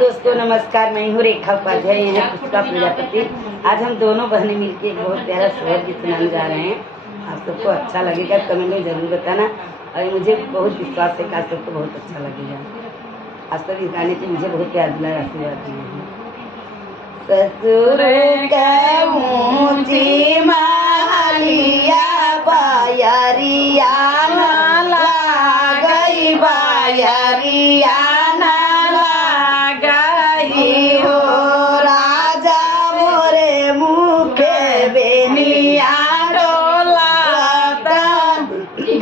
दोस्तों नमस्कार, मैं हूँ रेखा उपाध्याय, यहाँ पुष्पा प्रजापति। आज हम दोनों बहनें मिलकर एक बहुत प्यारा सोहर गीत सुनाने जा रहे हैं। आप सबको अच्छा लगेगा, कमेंट में जरूर बताना। और मुझे बहुत विश्वास है कि आप सबको बहुत अच्छा लगेगा। आज तक इस गाने की मुझे बहुत प्यार दिला, आशीर्वाद दिए हैं। ससुर के ऊंची मालिया बायरिया गई, बायरिया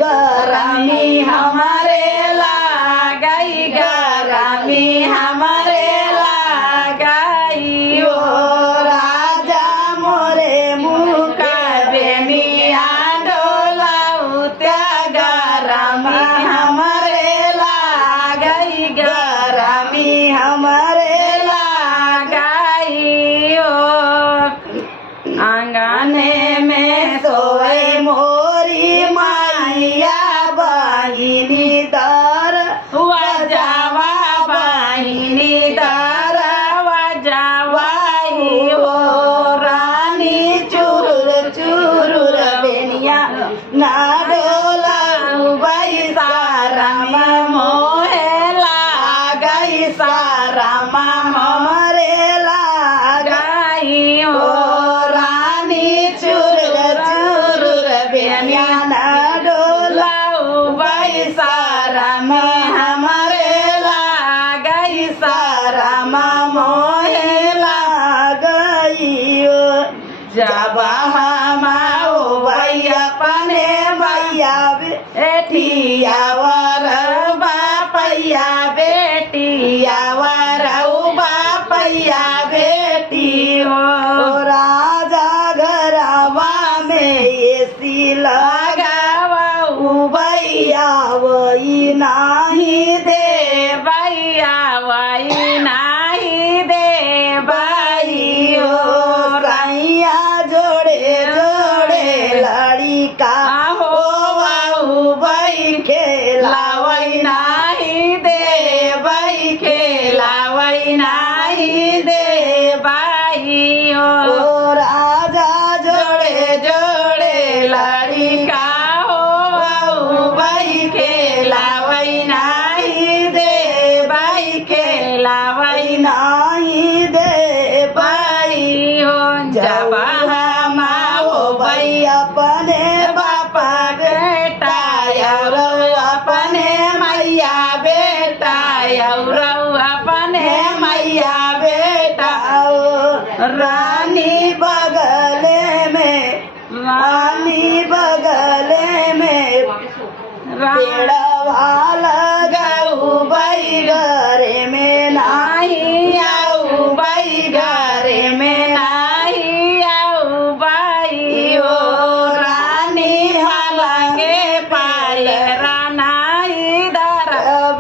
गरमी हमारे लगाई, गरमी हमारे लगाई ओ राजा मोरे मुख बेनिया डोलाउत्या, गरमी हमारे लगाई, गरमी हमारे लगाई ओ आंगने में सोए मोरी माइया बाहिनी दर वजावा, बाहिनी दर वजावाई हो रानी चुरुर चुरुर बेनिया ना डोला उबाई, सारा मोहे लागई, सारा हमरे लागई हो रानी चुरुर चुरुर बेनिया ना सारा में हमारे लागई, सारा मोहे लागई जब हम भैया पने भैया बेटिया वर बापैया, बेटिया वर बापैया बेटी हो राजा घरवा में एसी लगावा भैया वही नाही दे, भैया वही नाही दे भाई हो रैया जोड़े जोड़े लड़िका हो बाहू भाई खेला वही नाही दे, भाई खेला वही नाही दे भाई हो राजा जोड़े जोड़े लड़िका नहीं दे पाई हो जब हम भाई अपने बापा बेटा और अपने मैया बेटा और अपने मैया बेटा रानी बगले में, रानी बगले में पेड़वा लगाऊ भाई घरे में नहीं आऊ, भाई घरे में नहीं आऊ भाई हो रानी हलंगे पाले राना इधर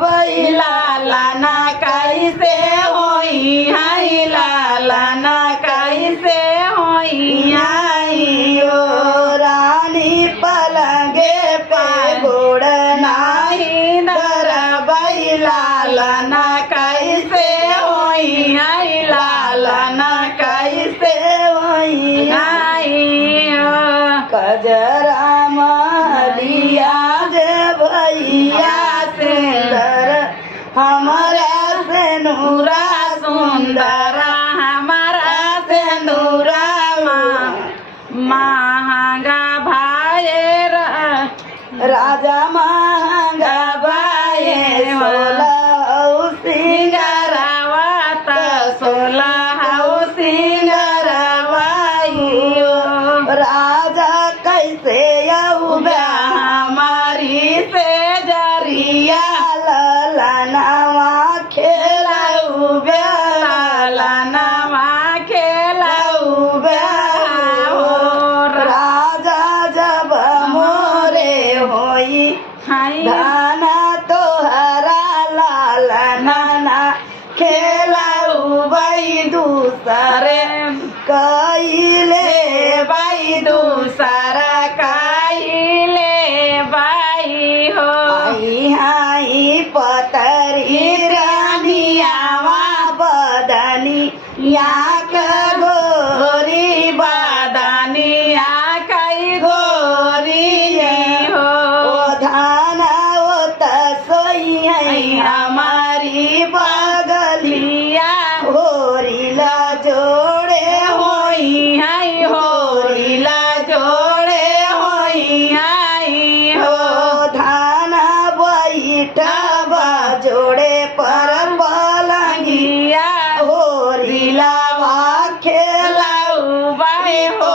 भाई लाला ना कैसे होई, हाई लाला ना कैसे होई आई हो रानी पलंगे पे गोड़ नाही दर भाई लाला ना कैसे होई, आई लाला ना कैसे होई आई कजरा मलिया जे भैया से दर हमारा से नूरा सुंदर, हमारा से नूरा महंगा भाई राजा महंगा भाई सोलह सिंगरवात, सोलह सिंगरवाई राजा कैसे हमारी से जरिया ललनवा खेलऊ ललनवा खेलऊ राजा जब मोरे होई धाना तोहरा लालना खेलऊ भाई दूसरे कैले, भाई दूसरा कैले भाई हो आई पतरी रानिया यहाँ का गोरी बादानिया कई गोरी हो धाना वो तसोई है हमारी बगलिया होरीला जोड़े होई है होरीला जोड़े होई है हो धाना बैठा जोड़े पर पलंगिया होरीला खेला बाई हो